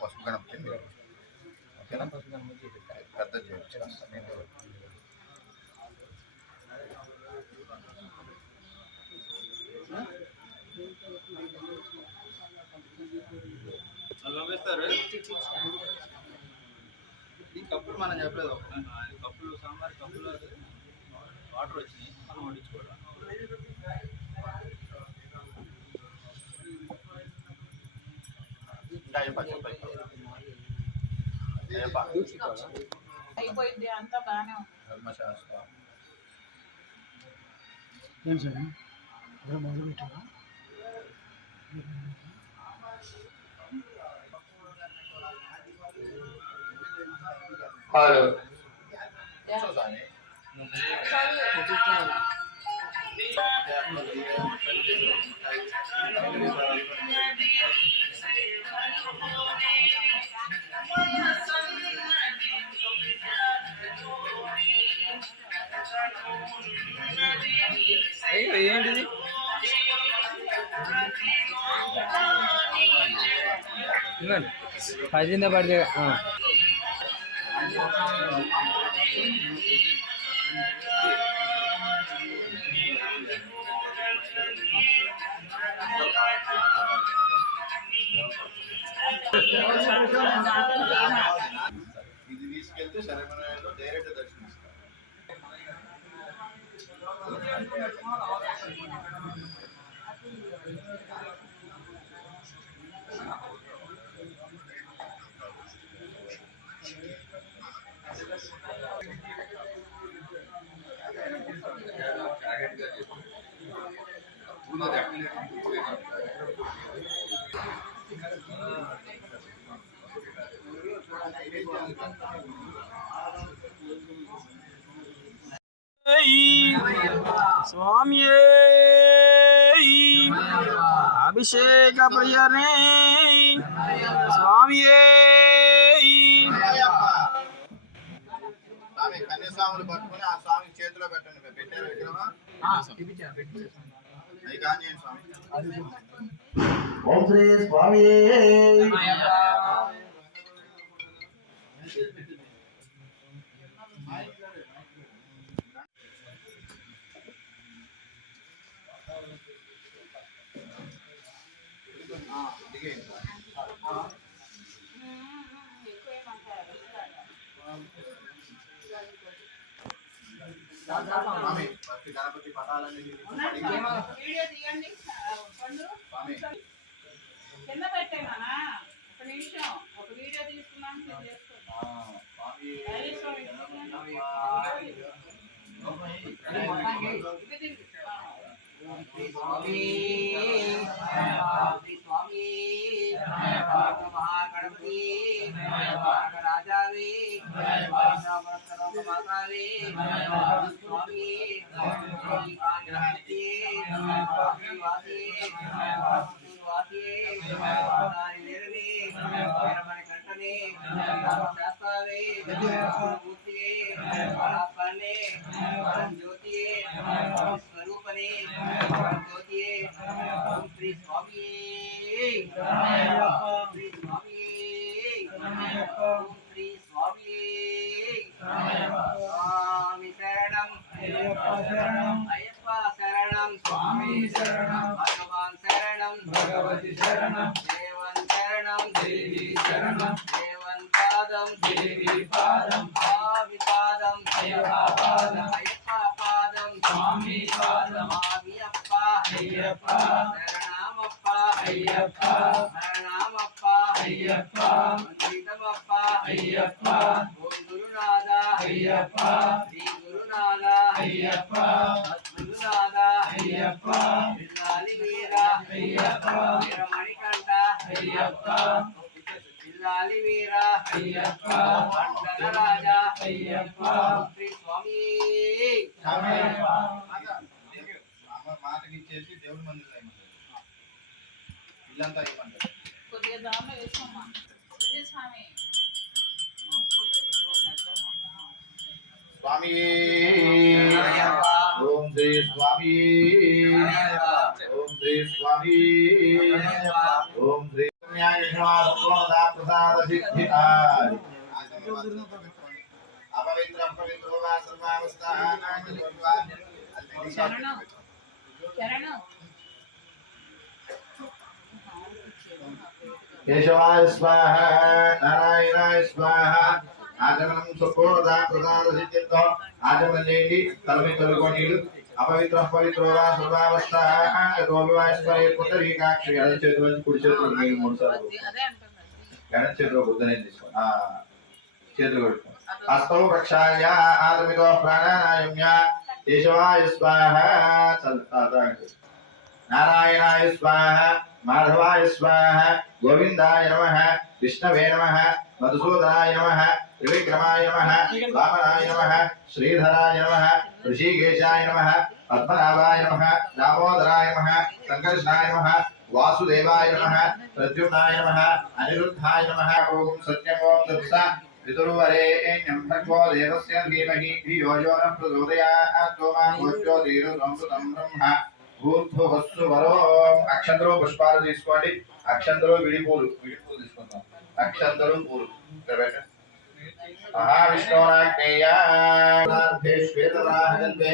పసుపు గణపతి ఓకేనా? పెద్ద చేయొచ్చు. ఈ కప్పులు మనం చెప్పలేదు, కప్పులు సాంబార్ కప్పులు వాటర్ వచ్చినాయి, మనం వడ్డించుకోవడం. అయిపోయింది అంతా బాగానే ఉంది. హలో ఏంటిది? పదింద పడితే ఇది తీసుకెళ్తే శరమణలో డైరెక్ట్ దర్శనమిస్తారు. స్వామి అభిషేక ప్రియనే స్వామి కన్యస్వాములు పట్టుకుని ఆ స్వామి చేతిలో పెట్టండి. పెట్టారు విగ్రహం అది కానీ స్వామి. ఓం శ్రీ స్వామి. గణపతి పటాలన్నీ కింద పెట్టేనా? ఒక నిమిషం, ఒక వీడియో తీసుకున్నాను. भगवान शरणं भगवती शरणं देवन शरणं देवी शरणं देवन पादं देवी पादं स्वामी पादं अय्यप्पा पादं अय्यप्पा पादं स्वामी पादं स्वामीयप्पा अय्यप्पा शरणमप्पा अय्यप्पा शरणमप्पा अय्यप्पा वंदितमप्पा अय्यप्पा ओम गुरुनाथ अय्यप्पा श्री गुरुनाथ अय्यप्पा गुरुनाथ अय्यप्पा विल्लाली वीरा अय्यप्पा వాటికి ఇచ్చేసి దేవుడి మందిరం వేయమంటారు. ఇల్లంతా వేయమంటారు. కొద్దిగా దాంట్లో వేసుకోమ్మా. ఇదే స్వామి స్వామి ఓం శ్రీ స్వామి ఓం శ్రీ స్వామి ఓం శ్రీ ప్రసాద సిద్ధి అపవిత్ర పవిత్రో వా సర్వావస్థానాని శరణం శరణం కేశవాయ స్వాహ నారాయణాయ స్వాహ ఆచమనం సుపోదా ప్రసాద సిద్ధితో ఆచమనం చేయండి. తలపై తొలగోనీలు అపవిత్ర పవిత్రో వా సర్వావస్థానాయ పుట్టరీకాక్షి ఎడమ చేతిలో కుడి చేతిలో మీరు 3 సార్లు అదే అంటున్నా. ఎడమ చేతిలో బుద్ధనే తీసుకోండి. చేతులు కొట్టుకోండి. హస్తో ప్రక్షాళ్య ఆదమితో ప్రాణాయామ్య కేశవాయ స్వాహ నారాయణాయ స్వాహ మాధవాయ స్వాహ గోవిందాయ నమః విష్ణవే నమః మధుసూదనాయ నమః త్రివిక్రమాయ నమః వామనాయ నమః శ్రీధరాయ నమః ఋషికేశాయ నమః పద్మనాభాయ నమః దామోదరాయ నమః సంకర్షణాయ నమః వాసుదేవాయ నమః ప్రద్యుమ్నాయ నమః అనిరుద్ధాయ నమః ఓం సత్యం ఓం తత్సా పితుర్వరేణ్యం భర్గో దేవస్య ధీమహి ధియో యో న ప్రచోదయాత్ సోమా భూజ్యోతిరసంసం బ్రహ్మ భూర్భువస్సు వరో. అక్షంతలు పుష్పాలు తీసుకోండి. అక్షంతలు విడిపూలు తీసుకుందాం. అక్షంతలు పూలు ఇక్కడ పెట్టండి. మహావిష్ణునాగ్నేయార్థే శ్వేతరాహగల్పే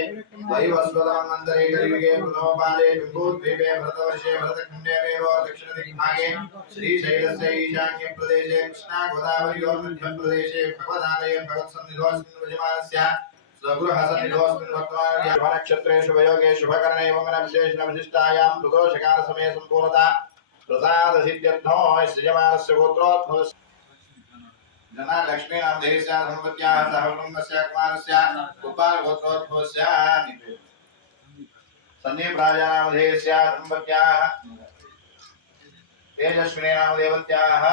వైవస్వతమంతరే కలియుగే ప్రథమపాదే బింబోద్వీపే భరతవర్షే భరతఖండేవేవో దక్షిణదిగ్భాగే శ్రీశైలస్య ఈశాన్య ప్రదేశే కృష్ణా గోదావరియోర్ మధ్యప్రదేశే భగవదాలయం భగవత్సన్నిధోऽस्मिन् విజయమానస్య स्वगृहसन्निधोऽस्मिन् वर्तमाने नक्षत्रे शुभयोगे शुभकरणे विशेषण विशिष्टायां प्रदोषकाल समय संपूर्णता प्रसाद सिद्ध्यर्थो श्रीयमानस्य गोत्रोद्भवस्य जना लक्ष्मी नाम देहस्य संपत्त्याः सह कुटुम्बस्य कुमारस्य गोपाल गोत्रोद्भवस्य संदीप राजा नाम देहस्य संपत्त्याः तेजस्विनी नाम देवत्याः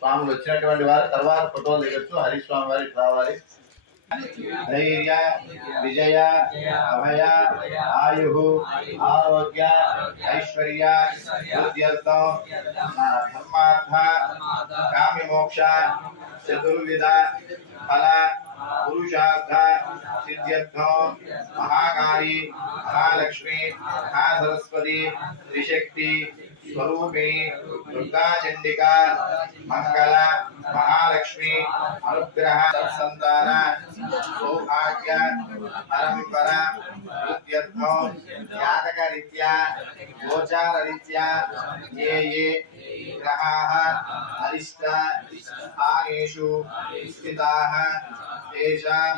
స్వాములు వచ్చినటువంటి వారు తర్వాత ఫోటోలు దిగొచ్చు. హరిస్వామి వారికి రావాలి. ధైర్య విజయ అభయ ఆయు ఆరోగ్య ఐశ్వర్య బుద్ధ్యర్థం ధర్మార్థ కామి మోక్ష చతుర్విధ ఫల పురుషార్థ సిద్ధ్యర్థం మహాకాళి మహాలక్ష్మి మహాసరస్వతి త్రిశక్తి స్వరూపిణి దుర్గా చండికా మంగళ మహాలక్ష్మి అనుగ్రహ సంతాన సౌభాగ్య పరంపర వృద్ధ్యర్థం జాతక రీత్యా గోచార రీత్యా ఏ ఏ గ్రహాः అరిష్ట స్థానేషు స్థితాः తేషాం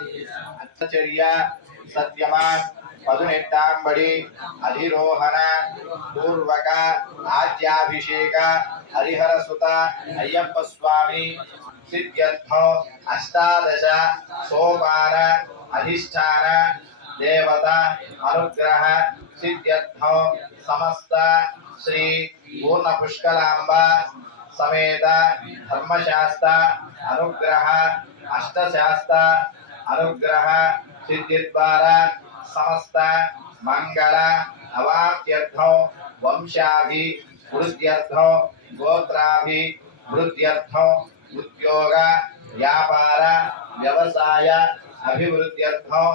అచ్చర్య సత్యమా పదునెట్టాంబడి అధిరోహణ పూర్వక ఆద్యాభిషేక హరిహర సుత అయ్యప్ప స్వామి సిద్ధ్యర్థం అష్టాదశ సోపాన అధిష్టాన దేవత అనుగ్రహ సిద్ధ్యర్థం సమస్త శ్రీ పూర్ణ పుష్కలాంబ సమేత ధర్మశాస్త్ర అనుగ్రహ అష్టశాస్త్ర అనుగ్రహ సిద్ధి ద్వారా సమస్త మంగళ అవాప్త్యర్థం వంశాభి వృద్ధ్యర్థం గోత్రాభి వృద్ధ్యర్థం ఉద్యోగ వ్యాపార వ్యవసాయ అభివృద్ధ్యర్థం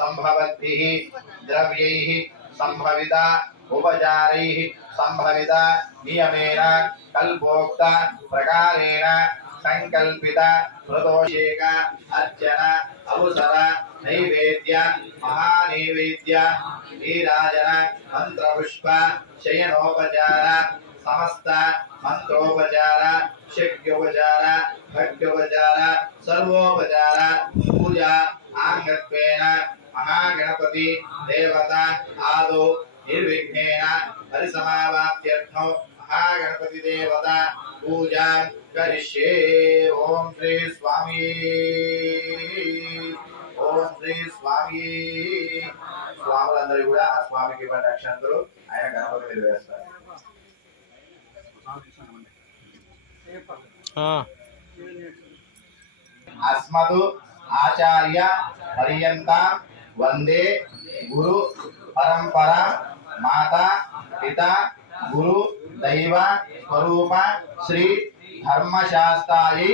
సంభవద్భిః ద్రవ్యైః సంభవిత ఉపచారైః సంభవిత నియమేన కల్పోక్త ప్రకారేణ సంకల్పిత ప్రదోషేక అర్చన అవసర నైవేద్య మహానైవేద్య నీరాజన మంత్రపుష్ప శయనోపచార సమస్త మంత్రోపచార శక్యోపచార భక్త్యోపచార సర్వోపచార పూజ ఆంగత్వేన మహాగణపతి దేవత ఆదో నిర్విఘ్నేన పరిసమావాప్త్యర్థం మహాగణపతి దేవత పూజా కరిష్యే. ఓం శ్రీ స్వామి ఓం శ్రీ స్వామి. స్వాములందరూ కూడా ఆ స్వామికి పడ్డ అక్షంతలు ఆయన గణపతి మీద వేస్తారు. అస్మదు ఆచార్య పర్యంత వందే గురు పరంపర माता पिता गुरु दैव स्वरूप श्री धर्मशास्त्राय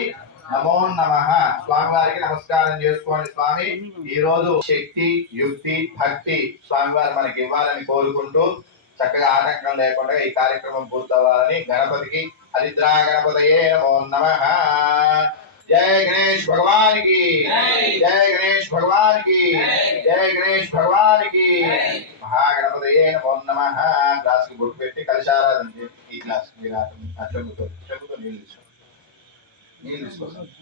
नमो नमः स्वामी वाరికి నమస్కారం చేసుకోండి స్వామి ఈ రోజు శక్తి యుక్తి భక్తి స్వామి వారు మనకి ఇవ్వాలని కోరుకుంటూ చక్కగా ఆటంకం లేకుండా ఈ కార్యక్రమం పూర్తవ్వాలని గణపతికి హరిద్రా గణపతయే నమో నమః जय गणेश भगवान की जय गणेश भगवान की जय गणेश भगवान की महागणपतये नमो नमः ग्लास की बोट पेटी कलशाराधन ఈ గ్లాస్ మీరా చెంబుతో నీళ్ళు తీసుకోండి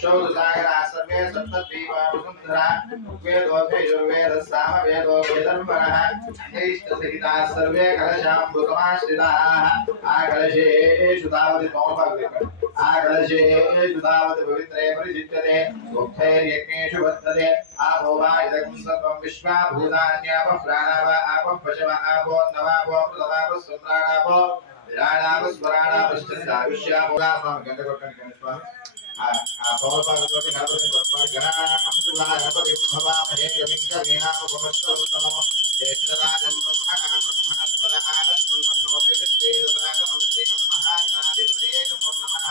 सागरा सर्वे सप्तद्वीपा वसुंधरा वेदो भेजोर्वेद सामवेदो वेदर्पणः नैष्टसहिता सर्वे कलशाम्बुतमाश्रिताः आकलशेषु तावत् पवित्रे परिचित्यते उक्तैर्यज्ञेषु वर्तते आपो वा इदं सर्वं विश्वा भूतान्यापः प्राणाव आपः पशव आपो नवापो प्रथमापः सम्राणापो विराणापः स्वराणापश्चन्दाविष्यापो स्वामी गण्डकोट्टनि स्वामी तोमपादकोटि गणपति पट्टण गणानां गणपति भवामहे कविं ज्येष्ठराजं ब्रह्मणस्पद आनश्वन्नोति सिद्धेदताकं श्रीमन्महागणाधिपतये नमो नमः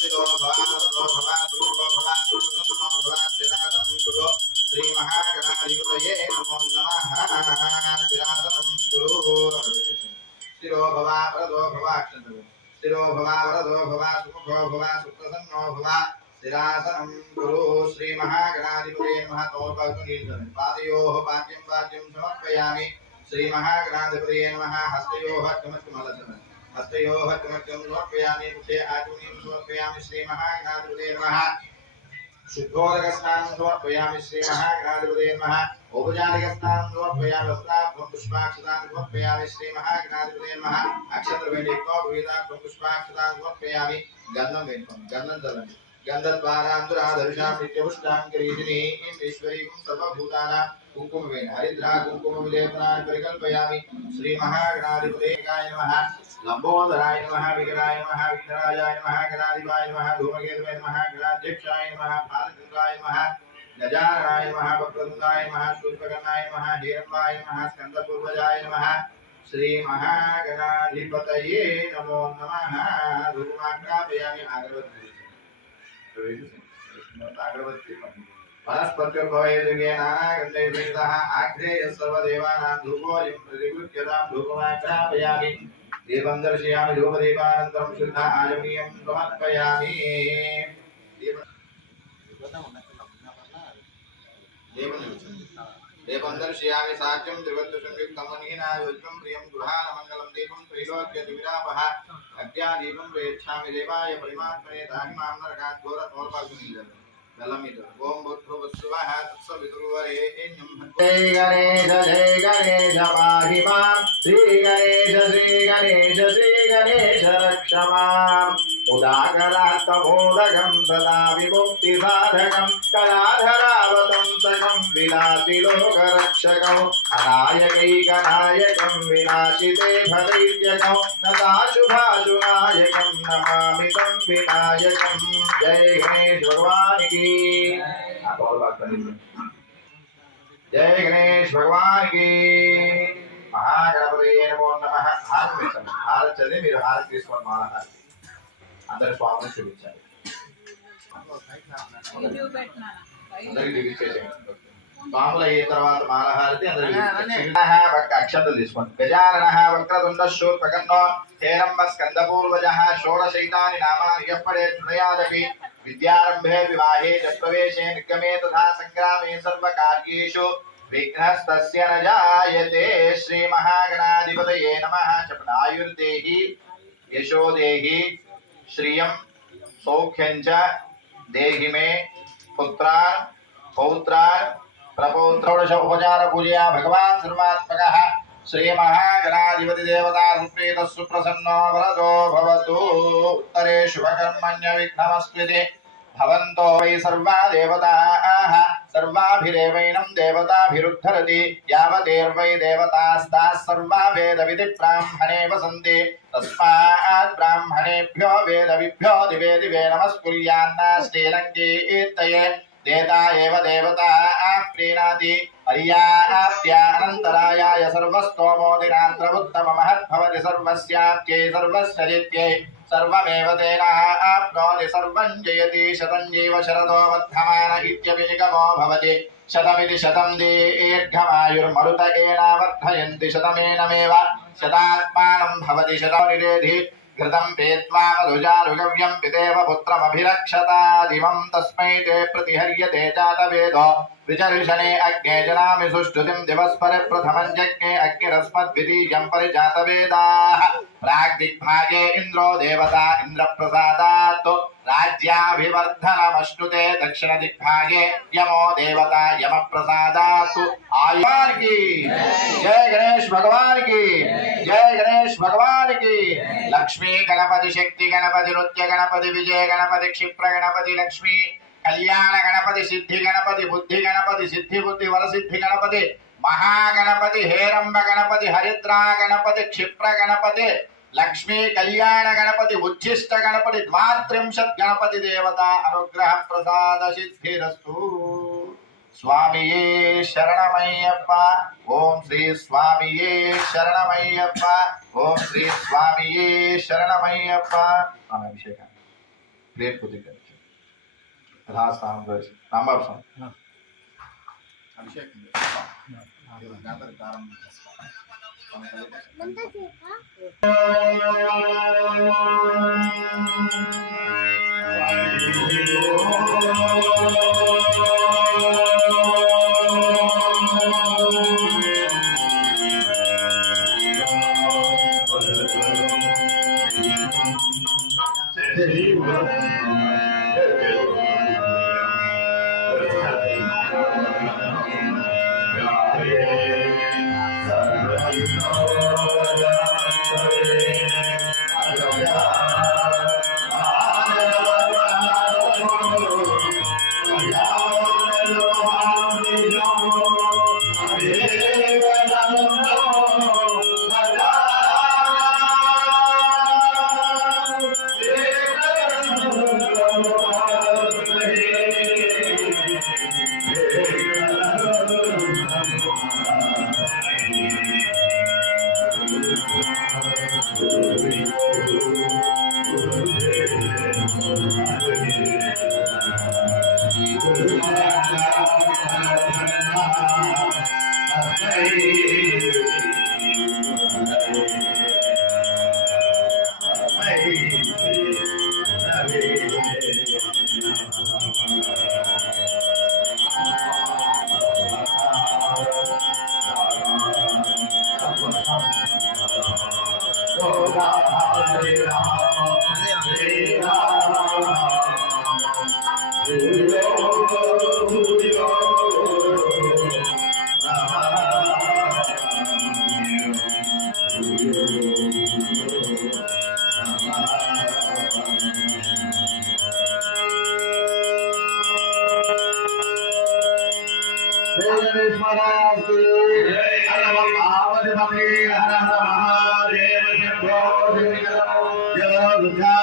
शिरो भवावतो भवातुरो भवातुर्नो भवातिरादं गुरो श्रीमहागणाधिपतये नमो नमः तिरादं गुरो शिरो भवावतो भवाक्षन्तु शिरो भवावरदो भवा सुमुखो भवा सुप्रसन्नो भवा शिरासनं गुरु श्री महागणाधिपतये नमः तोमपादुनीर्जनं पादयोः पाद्यं समर्पयामि श्री महागणाधिपतये नमः हस्तयोः कमलचनं समर्पयामि मुखे आचमनीं समर्पयामि श्री महागणाधिपतये नमः शुद्धोदकस्नानं समर्पयामि श्री महागणाधिपतये नमः औपचारिकस्नानं समर्पयामि वस्त्रार्थं पुष्पाक्षतां समर्पयामि श्री महागणाधिपतये नमः अक्षत्रवेणीको विविधार्थं पुष्पाक्षतां समर्पयामि गन्धं वेणुकं गन्धं दलनं गन्धद्वारान्तरादर्शां नित्यपुष्टां किरीटिनीं ईश्वरीं सर्वभूतानां कुङ्कुमवेन हरिद्रा कुङ्कुमविलेपनानि परिकल्पयामि श्री महागणाधिपतये नमः लंबोदराय नमः विग्रहाय नमः विघ्नराजाय नमः गणाधिपाय नमः धूमकेतवे नमः गणाध्यक्षाय नमः भालचन्द्राय नमः गजाननाय नमः वक्रतुण्डाय नमः शूर्पकर्णाय नमः हिरण्मयाय नमः स्कन्दपूर्वजाय नमः श्री महागणाधिपतये नमो नमः धूमाग्रापयामि अगरबत्ती वनस्पत्युर्भवेद्विगे नानागन्धैर्विहितः आग्नेयः सर्वदेवानां धूपोऽयं प्रतिगृह्यतां धूपमाग्रापयामि दीपं दर्शयामि धूपदीपानन्तरं शुद्ध आचमनीयं समर्पयामि दीपं दर्शयामि साक्ष्यं त्रिवत्संयुक्तमनीनायोज्यं प्रियं गृहाणमङ्गलं दीपं त्रैलोक्यतिविरापः अज्ञादीपं प्रेक्षामि देवाय परिमात्मने दाहिमां नरकात् घोरतोर्पाग्निः ओम भूर्भुवस्सुवः तत्सवितुर्वरेण्यं जय गणेश पाहि मां श्री गणेश रक्ष माम् उदाकरात्मोदकं सदा विमुक्तिसाधकं कलाधरावतंसकं विलासिलोकरक्षकं अनायकैकनायकं विनाशिते भदैत्यकं नताशुभाशुनायकं नमामि तं विनायकं जय गणेश भगवान की जय गणेश भगवान की महागणपतये नमो नमः हारत चले మీరు హారతి తీసుకోండి మాల హారతి అందరూ స్వామిని చూపించాలి అందరికి చూపించేసేయండి స్వాములు అయిన తర్వాత మాల హారతి అందరికి అక్షతలు తీసుకోండి గజాననః వక్రతుండ శూర్పకర్ణో హేరంబ స్కందపూర్వజః షోడశైతాని నామాని యప్పడే త్రయాదపి विद्यारंभे विवाहे च प्रवेशे निर्गमे तथा संग्रामे सर्वकार्येषु विघ्नस्तस्य न जायते श्री महागणाधिपतये नमः चपलायुर्देहि यशो देहि श्रियं सौख्यं च देहि मे पुत्रान् पौत्रान् प्रपौत्रोदश उपचार पूजया भगवान् सर्वात्मकः श्री महागणाधिपति देवता रूपेण सुप्रसन्नो वरदो भवतु उत्तरे शुभकर्मण्य विघ्नमस्त्विति भवन्तो वै सर्वा देवताः सर्वाभिरेवैनं देवताभिरुद्धरति यावदेर्वै देवतास्ताः सर्वा वेदविधि ब्राह्मणे वसन्ति तस्मात् ब्राह्मणेभ्यो वेदविभ्यो दिवे दिवे नमस्कुर्यान्नास्तीलङ्कीर्तये देता एव देवता प्रीणाति पर्याप्त्यानन्तरायाय सर्वस्तोमोदिनात्रमुत्तममहद्भवति सर्वस्याप्त्यै सर्वस्य सर्वमेव तेन आप्नोति सर्वं जयति शतं जीव शरदो वर्धमान इत्यपि निगमो भवति शतमिति शतं दीर्घमायुर्मरुत एनावर्धयन्ति शतमेनमेव शतात्मानं भवति शतो निरेधि घृतं पेत्वा मधुजारुगव्यं पितेव पुत्रमभिरक्षतादिमं तस्मै ते प्रतिहर्यते जातवेदो विचर्षणे अग्ने जनामि सुष्ठुतिं दिवस्परे प्रथमं जज्ञे अग्निरस्मद्वितीयं परिजातवेदाः प्राग्दिग्भागे इन्द्रो देवता इन्द्रप्रसादात् राज्याभिवर्धनमश्नुते दक्षिणदिग्भागे यमो देवता यमप्रसादात् आयुर् की जय गणेश भगवान की जय गणेश भगवान की लक्ष्मी गणपति शक्ति गणपति नृत्य गणपति विजय गणपति क्षिप्र गणपति लक्ष्मी कल्याण गणपति सिद्धि गणपति बुद्धि गणपति सिद्धि बुद्धि वरसिद्धि गणपति महागणपति हेरंब गणपति हरिद्रा गणपति क्षिप्र गणपति लक्ष्मी कल्याण गणपति उच्छिष्ट गणपति द्वात्रिंशत् गणपति देवता अनुग्रह प्रसाद सिद्धिरस्तु स्वामिये शरणमय्यप्पा ओम श्री स्वामिये शरणमय्यप्पा ओम श्री स्वामिये शरणमय्यप्पा अभिषेक प्लेट को दिखाते राम बाबू अभिषेक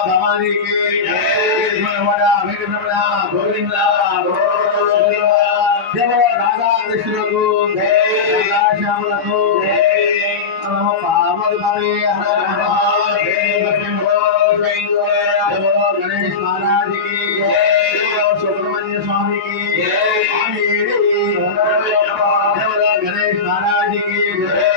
भवानी की जय गोविंदा जय राधा कृष्ण को जय राधा श्याम को जय पार्वती भवे हर महादेव जय गणेश महाराज की जय सुब्रमण्य स्वामी की जय गणेश महाराज की जय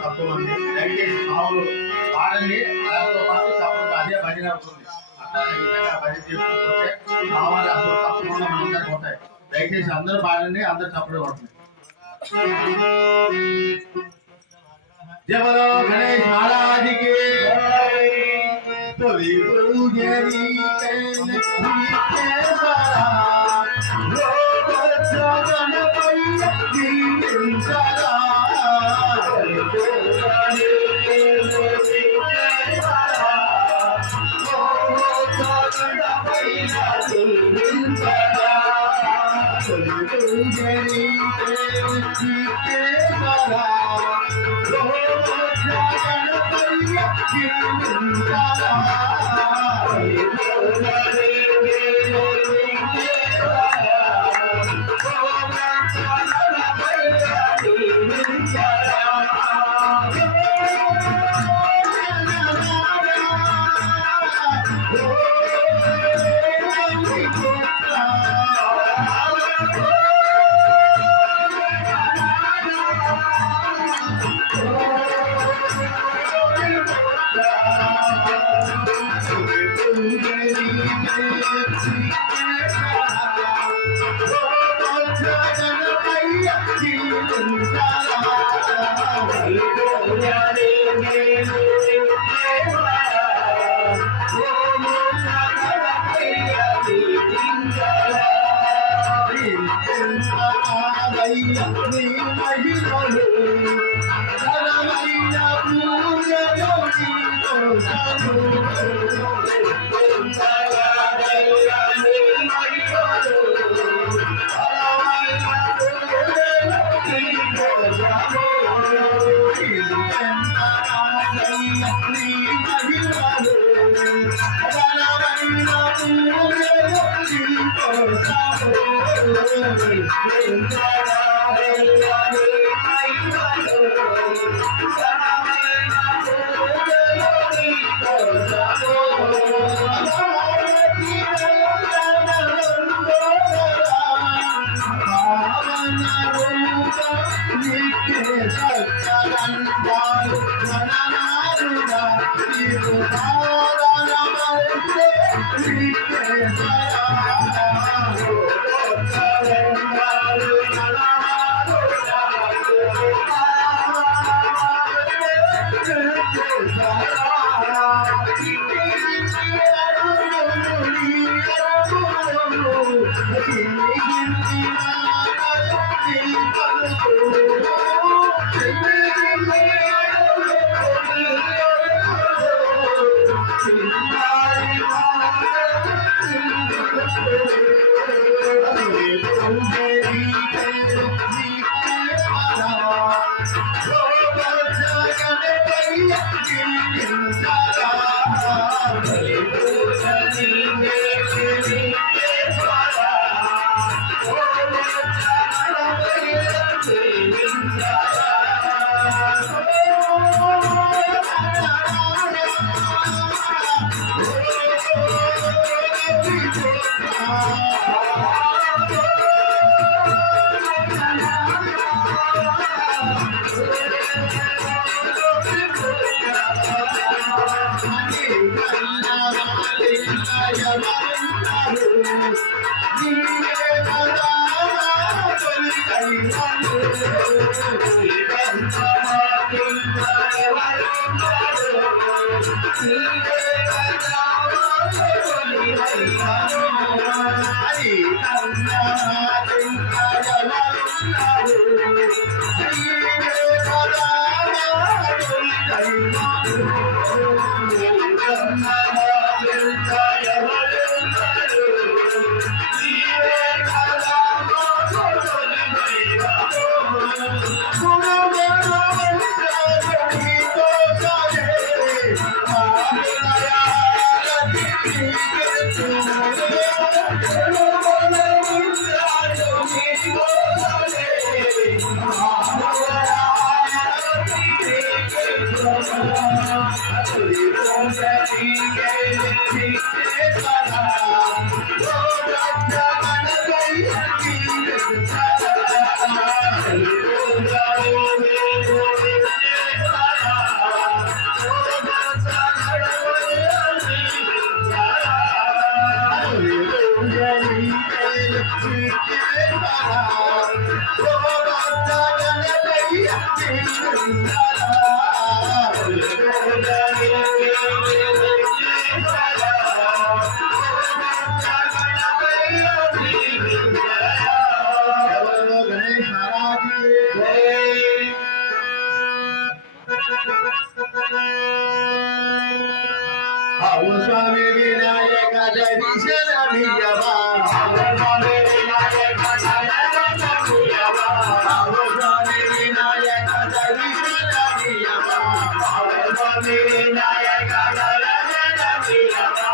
తప్పులు దయచేసి స్వాములు పాడండి దాంతో పాటు తప్పులు అదే భజన అవుతుంది అట్లా ఈ విధంగా భజన చేసుకుంటే భావాలు అసలు తప్పకుండా మనందరికి ఉంటాయి దయచేసి అందరూ పాడండి అందరూ తప్పులు కొట్టండి జబలో గణేష్ మహారాజ్ కి తొలి పూజరి Swami Vinayaka Jai Sharaniyava. Swami Vinayaka Jai Sharaniyava. Swami Vinayaka Jai Sharaniyava. Swami Vinayaka Jai Sharaniyava.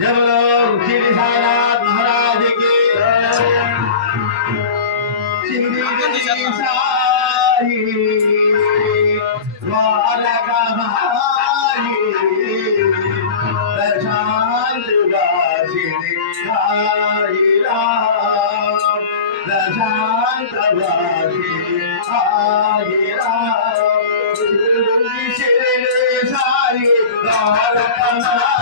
जय बोलो श्री साईनाथ महाराज की सिंधी साई द्वारका माई प्रशांत वासिनी साई राम प्रशांत वासिनी साई राम श्री साई द्वारका माई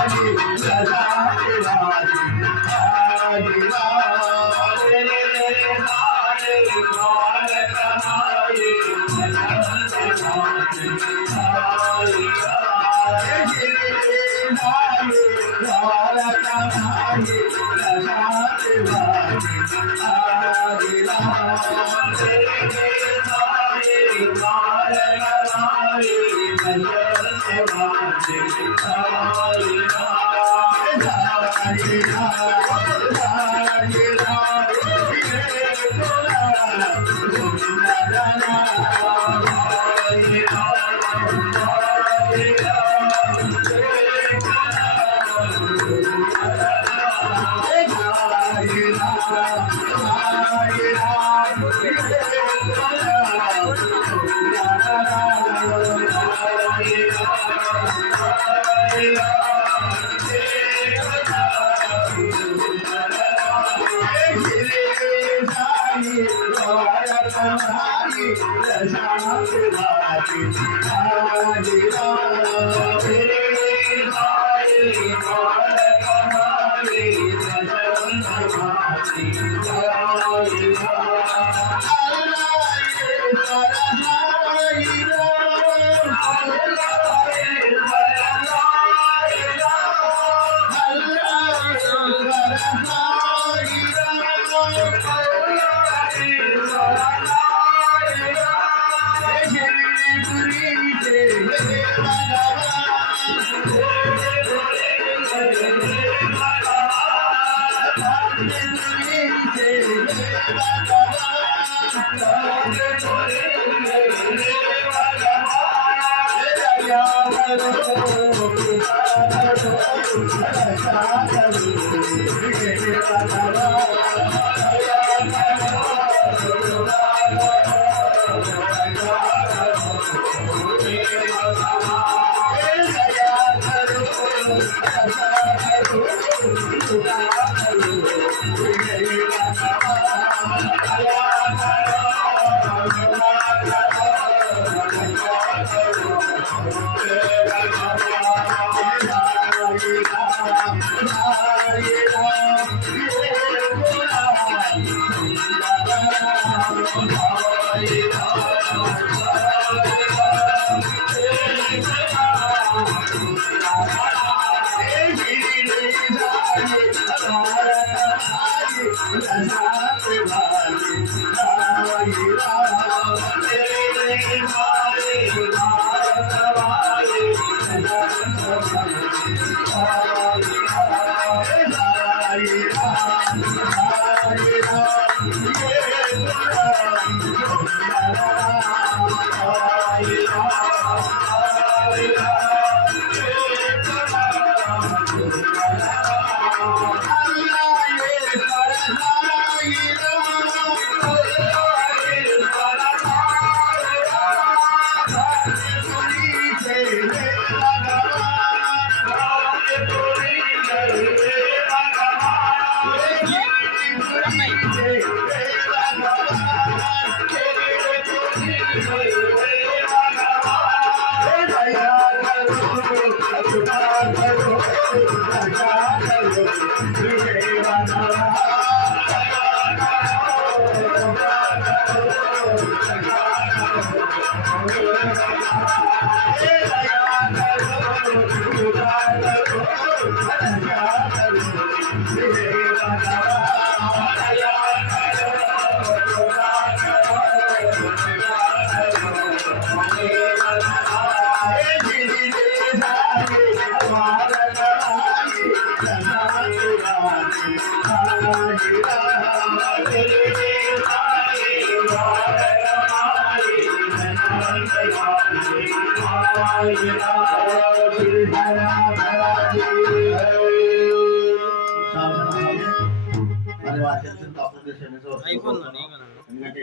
Hare ఎందుకంటే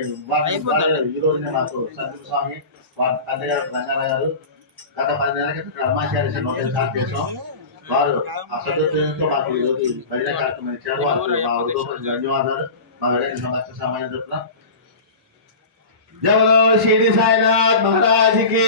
ఈ రోజునే మాకు సందీప్ స్వామి వారి తండ్రి గారు రంగారావు గారు గత 10 నెలల క్రితం బ్రహ్మచారి నోటీస్ స్టార్ట్ చేసాం. వారు ఆ సదుద్దేశంతో మాకు ఈ రోజు భజన కార్యక్రమం ఇచ్చారు. వారికి మా హృదయపూర్వక ధన్యవాదాలు. మా వెంకట సమక్ష సమాజం చెప్తున్నాం. జవలో షిరిడి సాయినాథ్ మహారాజ్ కి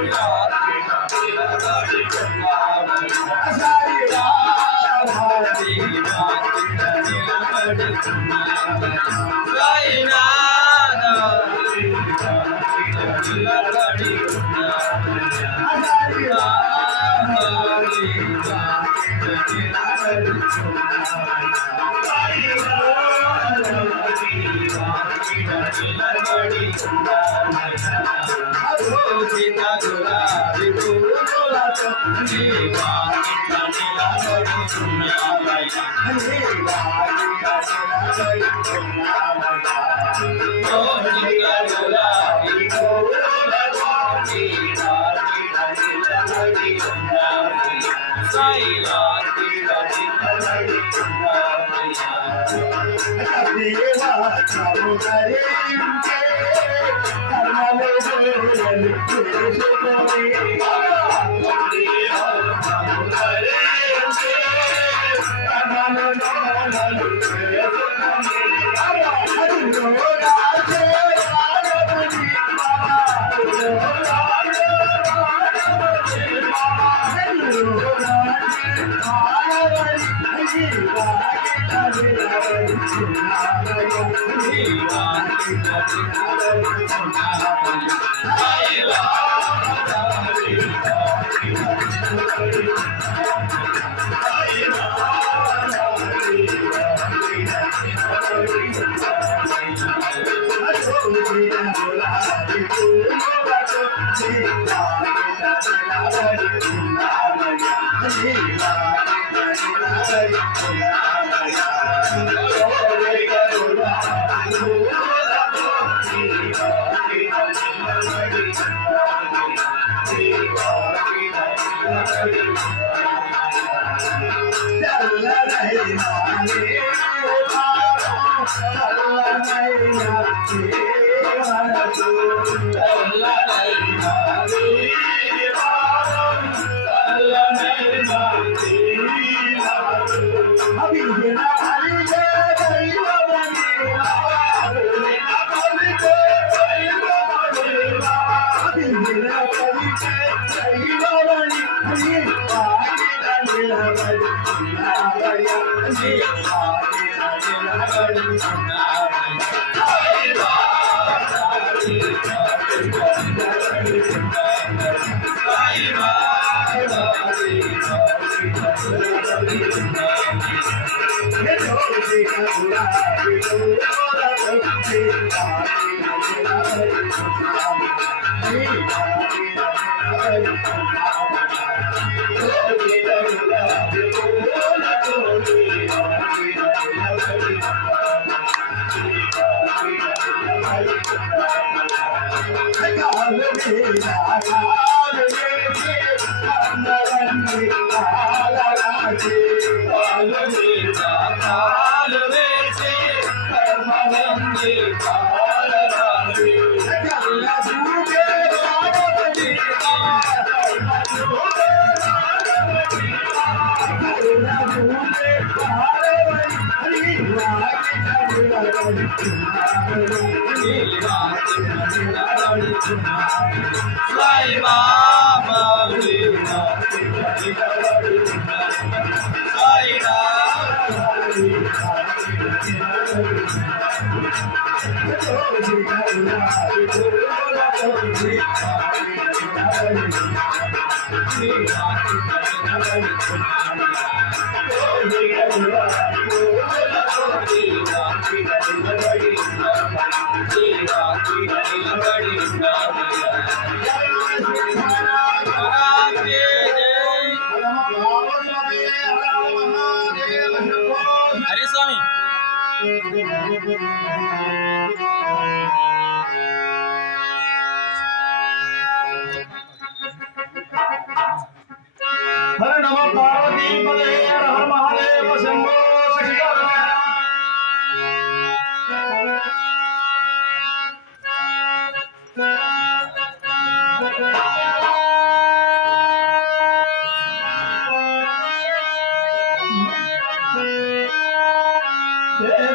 Hare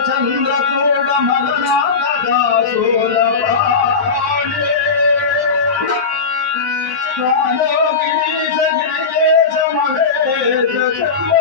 చంద్రచూడ మదనాథదాసోల పాడే గిరీశ గిరియేశ మహేశ చంద్ర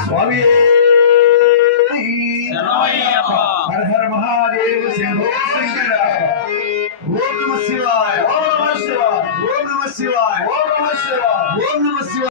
స్వామి హర హర మహాదేవ శంభో శంకర ఓం నమ శివాయ ఓం నమ శివాయ ఓం నమ శివాయ ఓం నమ శివాయ ఓం నమ శివాయ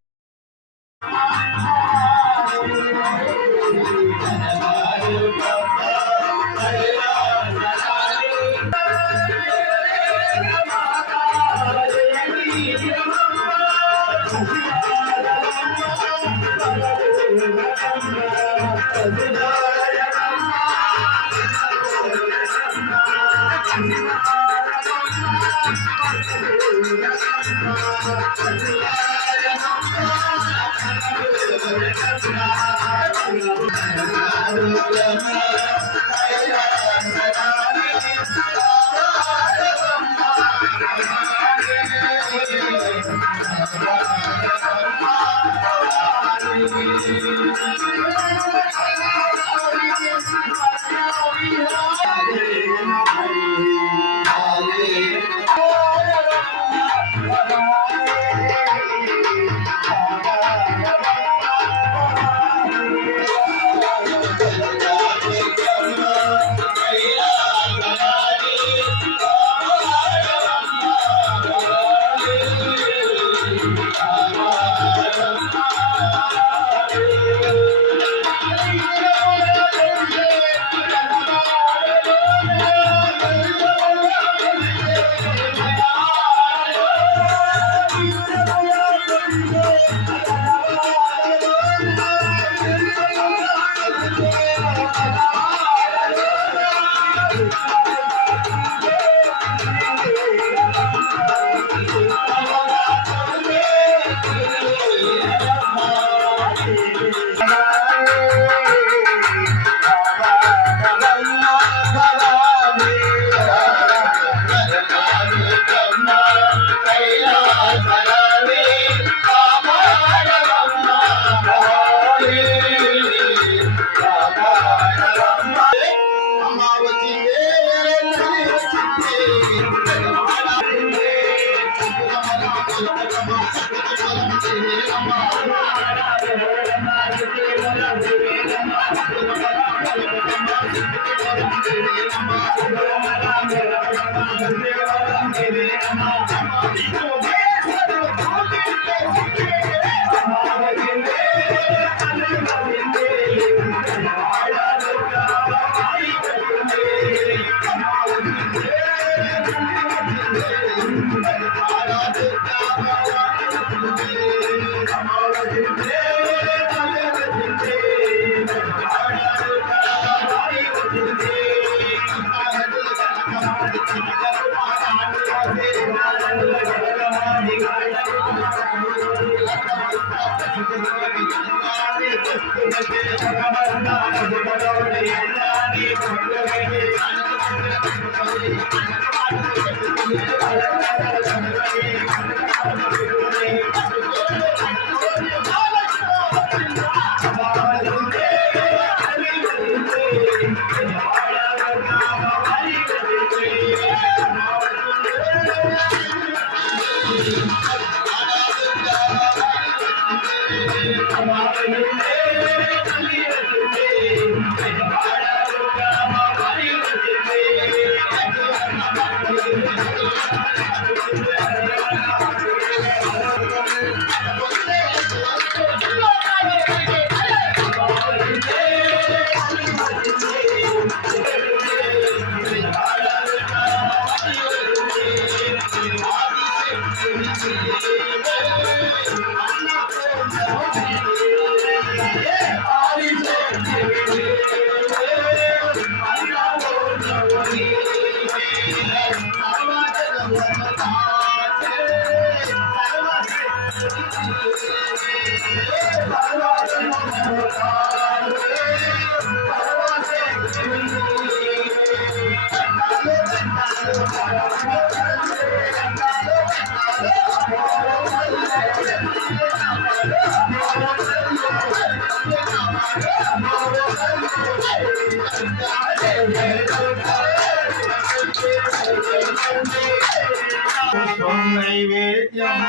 నైవేద్యం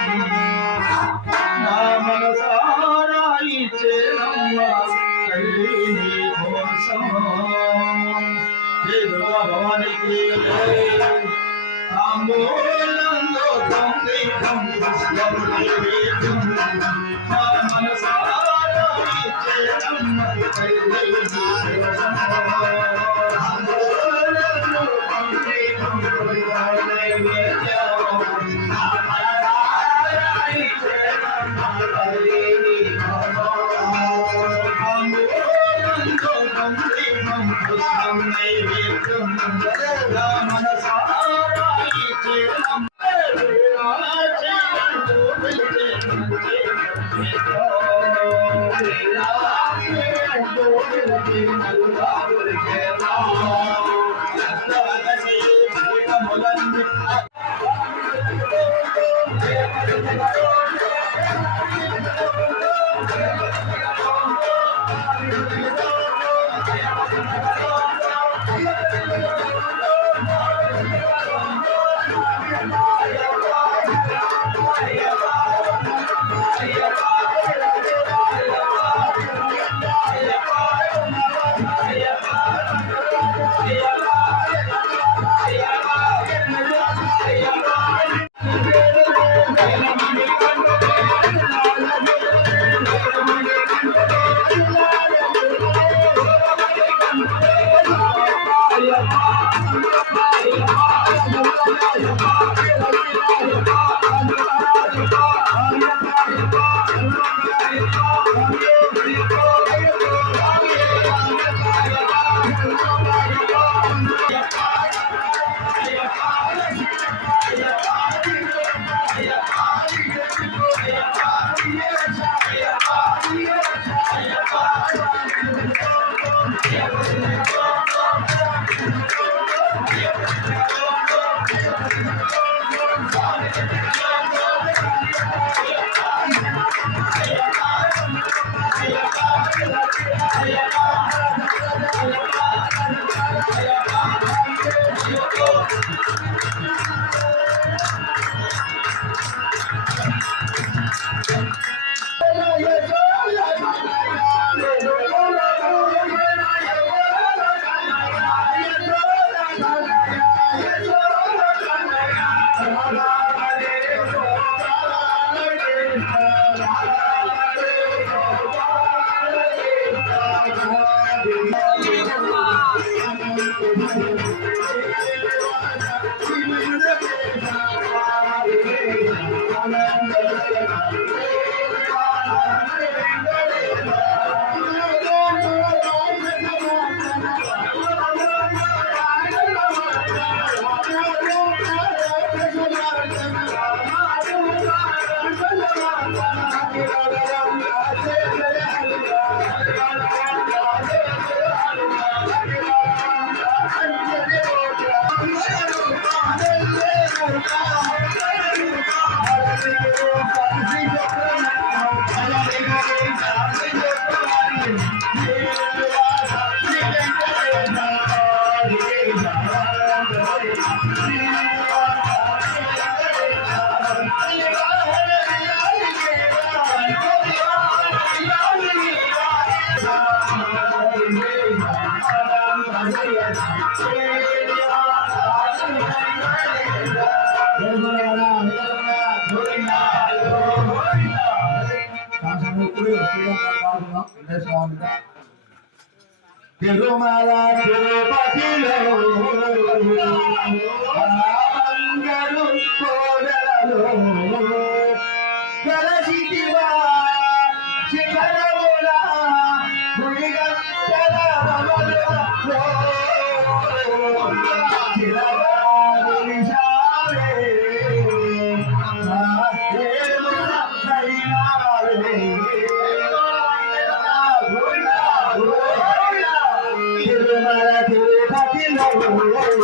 నా మనసారా ఇచ్చేనమ్మా తల్లి నీ కోసం భవానికి తాంబూలంలో సంగీతం పుష్పం నైవేద్యం నా మనసారా ఇచ్చేనమ్మా తల్లి నీ కోసం తాంబూలంలో సంగీతం పుష్పం నైవేద్యం తిరుమల తిరుపతిలో అందరూ కోడలలో కలసిటివా శిఖరముల గుడిగంటల రమణులలో చిరగాలిశావే నా దేవుడ నైనావే తిరుమల తిరుపతిలో అందరి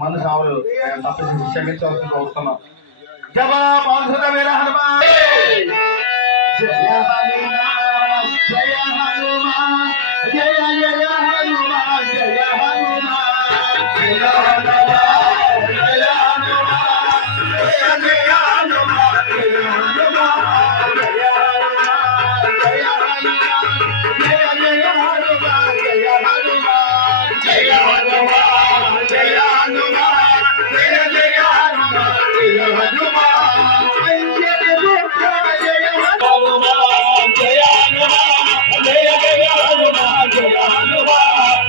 మన సావులు తప్పని క్షమించవలసి కోరుతున్నాం. జవా బాంధుత వీర హనుమాన్ జయ హనుమాన్ జయ హనుమాన్ జయ జయ హనుమాన్ జయ హనుమాన్ జయ హనుమాన్ జయ హనుమాన్ జయ జయ హనుమాన్ జయ హనుమాన్ జయ హనుమాన్ జయ హనుమాన్ జయ జయ హనుమాన్ జయ హనుమాన్ జయ హనుమాన్ జయ హనుమాన్ జయ జయ హనుమాన్ జయ హనుమాన్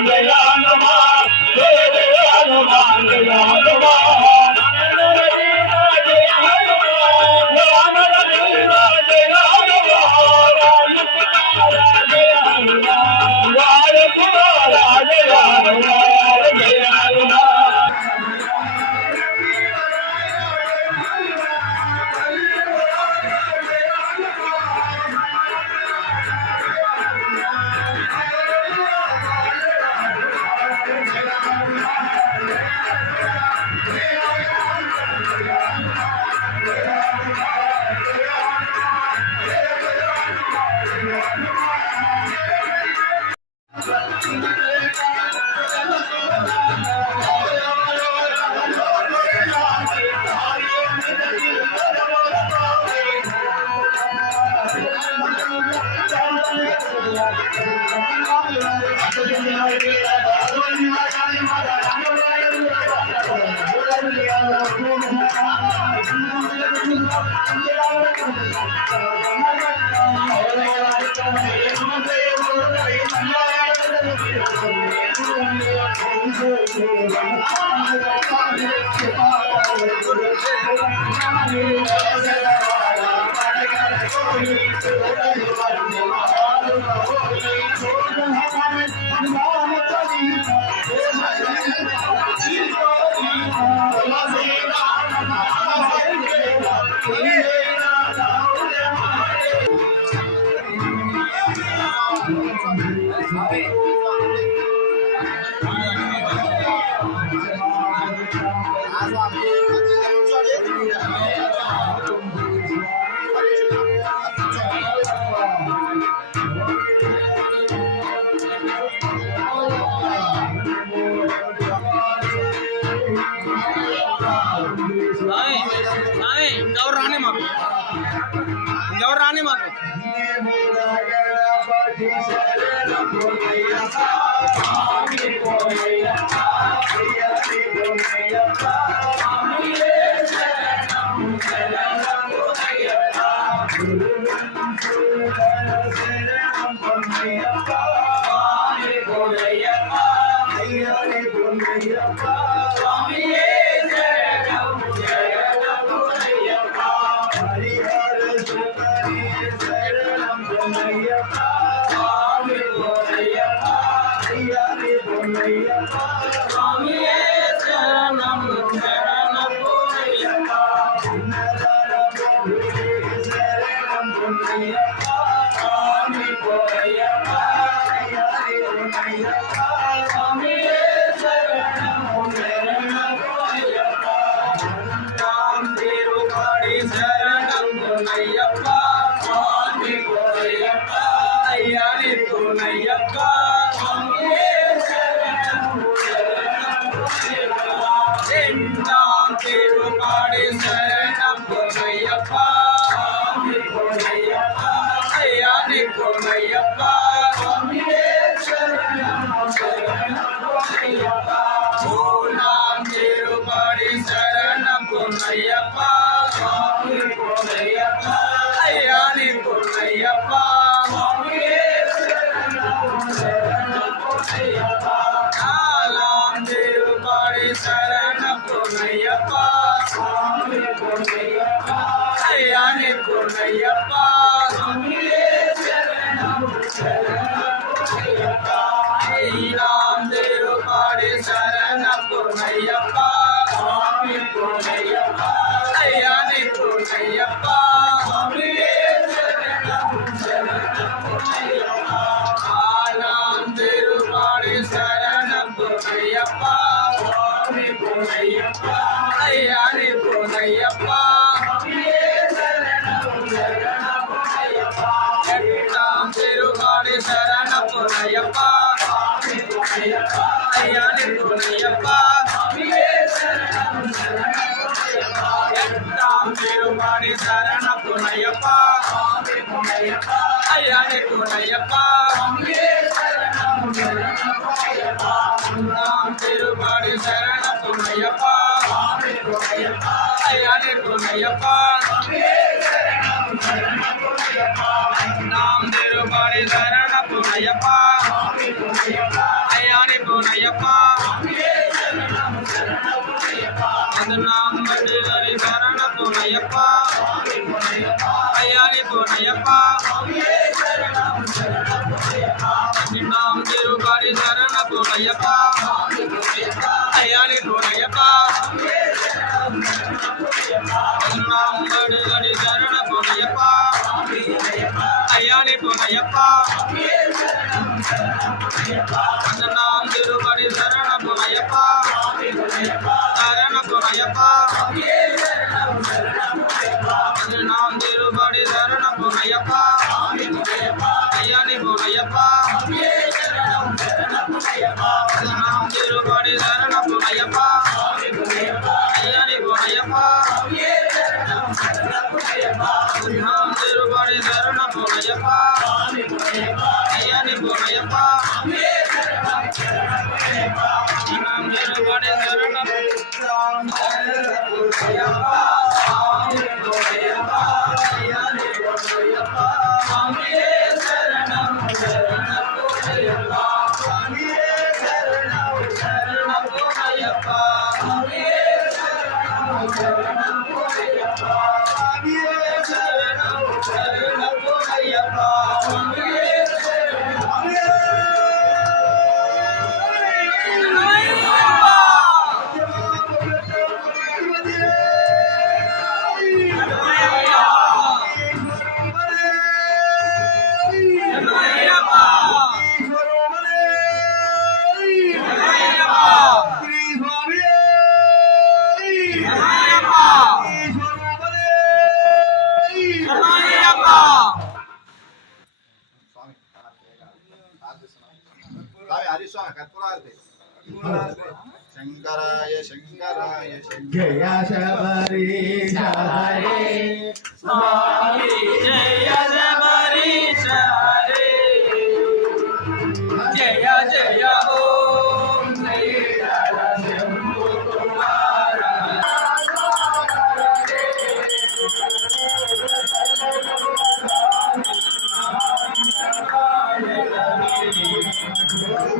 జయ హనుమాన్ జయ జయ హనుమాన్ జయ హనుమాన్ జయ హనుమాన్ జయ హనుమాన్ జయ జయ హనుమాన్ జయ హనుమాన్ జయ ఇంకెవరు రానే మాకు స్వామి శరణం பொன்னையப்பா சுவாமி பொன்னையப்பா ஐயானே பொன்னையப்பா சுவாமியே சரணம் சரணம் பொன்னையப்பா ஐயாம் திருப்பாடி சரண பொன்னையப்பா சுவாமி பொன்னையப்பா ஐயானே பொன்னையப்பா சுவாமியே சரணம் சரணம் பொன்னையப்பா ஆனாம் திருப்பாடி சரணம் பொன்னையப்பா சுவாமி பொன்னையப்பா ஐயானே பொன்னையப்பா சுவாமியே சரணம் சரணம் பொன்னையப்பா எட்டாம் திருப்பாடி சரணம் பொன்னையப்பா சுவாமி பொன்னையப்பா ஐயானே பொன்னையப்பா சுவாமியே சரணம் சரணம் பொன்னையப்பா எட்டாம் திருப்பாடி சரணம் பொன்னையப்பா சுவாமி பொன்னையப்பா ஐயானே பொன்னையப்பா சுவாமியே சரணம் சரணம் பொன்னையப்பா ஒன்றாம் திருப்பாடி சரணம் பொன்னையப்பா சுவாமி பொன்னையப்பா ஐயானே பொன்னையப்பா சுவாமியே சரணம் சரணம் பொன்னையப்பா நாம் திருப்பாடி சரணம் பொன்னையப்பா சுவாமி பொன்னையப்பா ஐயானே பொன்னையப்பா சுவாமியே சரணம் சரணம் பொன்னையப்பா அது நாம் வடுகரி சரணம் பொன்னையப்பா சுவாமி பொன்னையப்பா ஐயானே பொன்னையப்பா சுவாமியே சரணம் சரணம் பொன்னையப்பா நாம் திருப்பாடி சரணம் பொன்னையப்பா சுவாமி பொன்னையப்பா ஐயானே பொன்னையப்பா சுவாமியே சரணம் சரணம் பொன்னையப்பா நாம் வடுகரி சரணம் பொன்னையப்பா சுவாமி பொன்னையப்பா ஐயானே பொன்னையப்பா சுவாமியே சரணம் சரணம் பொன்னையப்பா அந்த நாம் திருப்பாடி சரணம் பொன்னையப்பா சுவாமி பொன்னையப்பா சரணம் பொன்னையப்பா சுவாமியே சரணம் சரணம் பொன்னையப்பா அந்த நாம் திருப்பாடி சரணம் பொன்னையப்பா சுவாமி பொன்னையப்பா ஐயானே பொன்னையப்பா சுவாமியே சரணம் சரணம் பொன்னையப்பா அந்த நாம் திருப்பாடி சரணம் பொன்னையப்பா சுவாமி பொன்னையப்பா ஐயானே பொன்னையப்பா சுவாமியே சரணம் சரணம் பொன்னையப்பா அந்த நாம் திருப்பாடி சரணம் பொன்னையப்பா சுவாமி பொன்னையப்பா ஐயானே பொன்னையப்பா சுவாமியே சரணம் சரணம் பொன்னையப்பா நாம் திருப்பாடி சரணம் பொன்னையப்பா சுவாமி பொன்னையப்பா ஐயானே பொன்னையப்பா சுவாமியே சரணம் சரணம் பொன்னையப்பா சுவாமியே சரணம் சரணம் பொன்னையப்பா சுவாமியே சரணம் சரணம் பொன்னையப்பா சுவாமியே சரணம் சரணம் பொன்னையப்பா சுவாமியே శంకరాయ శంకరాయ జయ శబరీశ హరే స్వామి జయ శబరీశ హరే జయ జయ ఓం శ్రీధర శంభు కుమార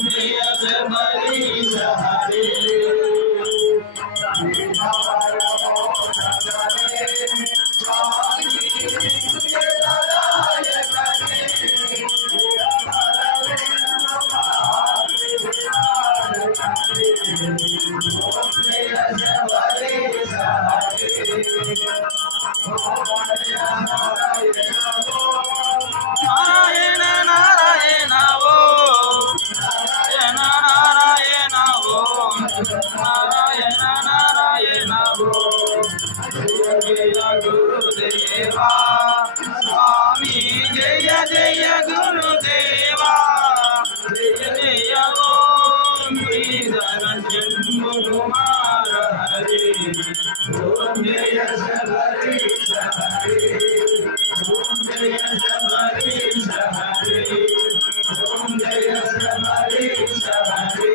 జయ శబరీశ హరే నారాయణ నారాయణ ఓ నారాయణ నారాయణ ఓ నారాయణ నారాయణ ఓ జయ గురుదేవా స్వామి జయ జయ గురుదేవా జయ జయ ఓం శ్రీధర జన్మ కుమార హరే ఓం జయ శబరీశ హరే ఓం జయ శబరీశ హరే ఓం జయ శబరీశ హరే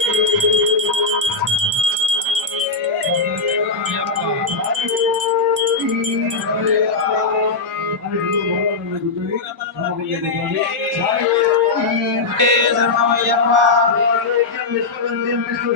విశ్వవంద్యం విష్ణు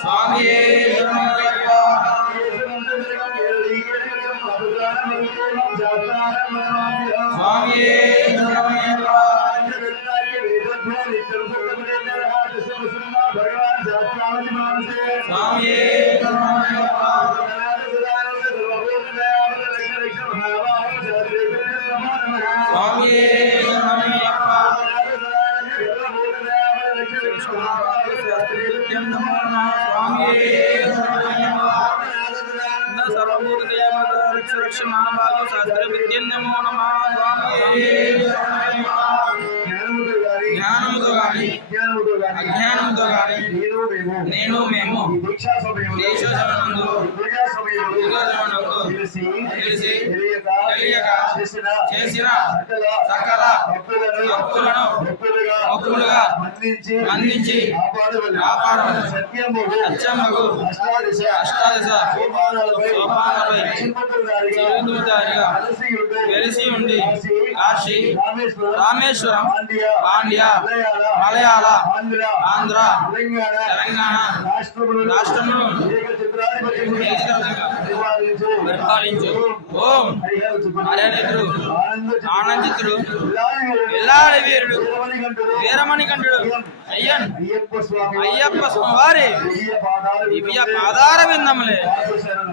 స్వామియే శరణమయ్యప్ప స్వామియే శరణమయ్యప్ప స్వామియే శరణమయ్యప్ప స్వామియే శరణమయ్యప్ప స్వామియే శరణమయ్యప్ప సర్వభూతదయా రక్ష మహాభాగ శాస్త్ర విద్యం నమో నమః స్వామియే శరణమయ్యప్ప జ్ఞానముతో గాని అజ్ఞానముతో గాని నేను మేము దేశోజనందు తెలిసి తెలియక చేసిన సకల తప్పులను ఒప్పులుగా మన్నించి కాపాడమని సత్యమగు అష్టాదశ సోపానాలపై చిరునవ్వుదారిగా వెలిసి ఉండి కాశీ రామేశ్వరం పాండ్య మలయాళ ఆంధ్ర తెలంగాణ రాష్ట్రములను పరిపాలించు. ఓం హరిహరుడు ఆనందితుడు ఎల్లాడి వీరుడు వీరమణికంఠుడు అయ్యన్ అయ్యప్ప స్వామి దివ్య పాదార విందములే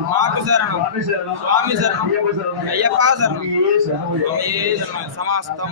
మాకు శరణం స్వామి శరణం అయ్యప్ప శరణం సమస్తం